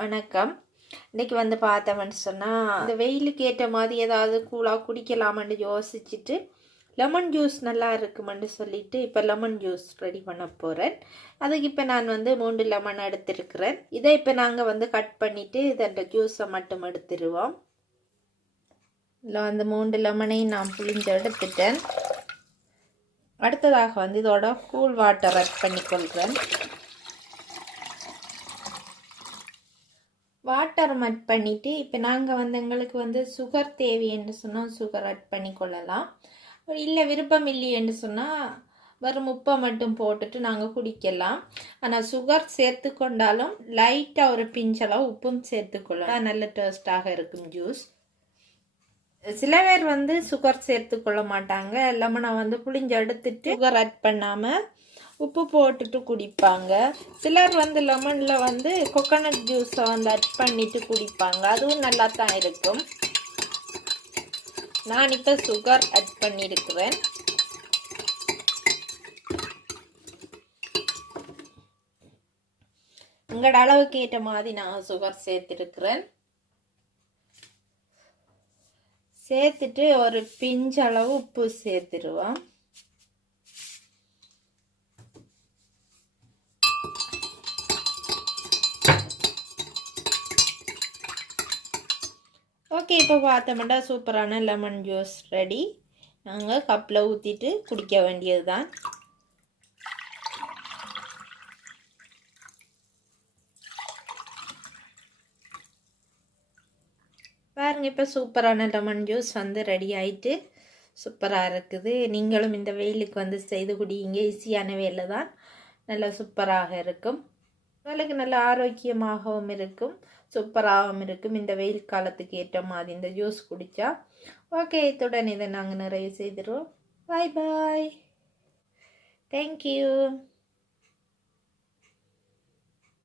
வணக்கம். இன்னைக்கு வந்து பார்த்தவன் சொன்னால் இந்த வெயிலுக்கு ஏற்ற மாதிரி ஏதாவது கூலாக குடிக்கலாமான்னு யோசிச்சுட்டு லெமன் ஜூஸ் நல்லா இருக்குமென்னு சொல்லிட்டு இப்போ லெமன் ஜூஸ் ரெடி பண்ண போகிறேன் அதுக்கு இப்போ நான் வந்து மூன்று லெமன் எடுத்திருக்கிறேன். இதை இப்போ நாங்கள் வந்து கட் பண்ணிவிட்டு இதோட ஜூஸை மட்டும் எடுத்துருவோம். இல்லை வந்து மூன்று லெமனையும் நான் புளிஞ்சு எடுத்துட்டேன். அடுத்ததாக வந்து இதோட கூல் வாட்டர் ஆட் பண்ணிக்கொள்கிறேன். வாட்டர் மட் பண்ணிவிட்டு இப்போ நாங்கள் வந்து எங்களுக்கு வந்து சுகர் தேவை என்று சொன்னால் சுகர் அட் பண்ணி கொள்ளலாம் இல்லை விருப்பம் இல்லையென்று சொன்னால் வெறும் உப்பை மட்டும் போட்டுட்டு நாங்கள் குடிக்கலாம். ஆனால் சுகர் சேர்த்து கொண்டாலும் லைட்டாக ஒரு பிஞ்சளவு உப்பும் சேர்த்துக்கொள்ளலாம் நல்ல டேஸ்ட்டாக இருக்கும் ஜூஸ் சில பேர் வந்து சுகர் சேர்த்து கொள்ள மாட்டாங்க. லெமனை வந்து புளிஞ்சு எடுத்துட்டு சுகர் ஆட் பண்ணாமல் உப்பு போட்டுட்டு குடிப்பாங்க. சிலர் வந்து லெமனில் வந்து கொக்கனட் ஜூஸை வந்து அட் பண்ணிட்டு குடிப்பாங்க. அதுவும் நல்லா தான் இருக்கும். நான் இப்போ சுகர் அட் பண்ணியிருக்கிறேன் உங்களோட அளவுக்கு ஏற்ற மாதிரி நான் சுகர் சேர்த்துருக்கிறேன். சேர்த்துட்டு ஒரு பிஞ்சளவு உப்பு சேர்த்துருவோம் ஓகே இப்போ பார்த்தோம்னா சூப்பரான லெமன் ஜூஸ் ரெடி நாங்கள் கப்பில் ஊற்றிட்டு குடிக்க வேண்டியது தான் பாருங்க இப்போ சூப்பரான லெமன் ஜூஸ் வந்து ரெடி ஆயிட்டு சூப்பராக இருக்குது. நீங்களும் இந்த வெயிலுக்கு வந்து செய்து குடிங்க. ஈஸியான வேலை தான் நல்லா சூப்பராக இருக்கும். வேலைக்கு நல்ல ஆரோக்கியமாகவும் இருக்கும். சூப்பராகவும் இருக்கும். இந்த வெயில் காலத்துக்கு ஏற்ற மாதிரி இந்த ஜூஸ் குடித்தா ஓகே இத்துடன் இதை நாங்கள் நிறைவு செய்திருவோம். பாய் பாய் தேங்க்யூ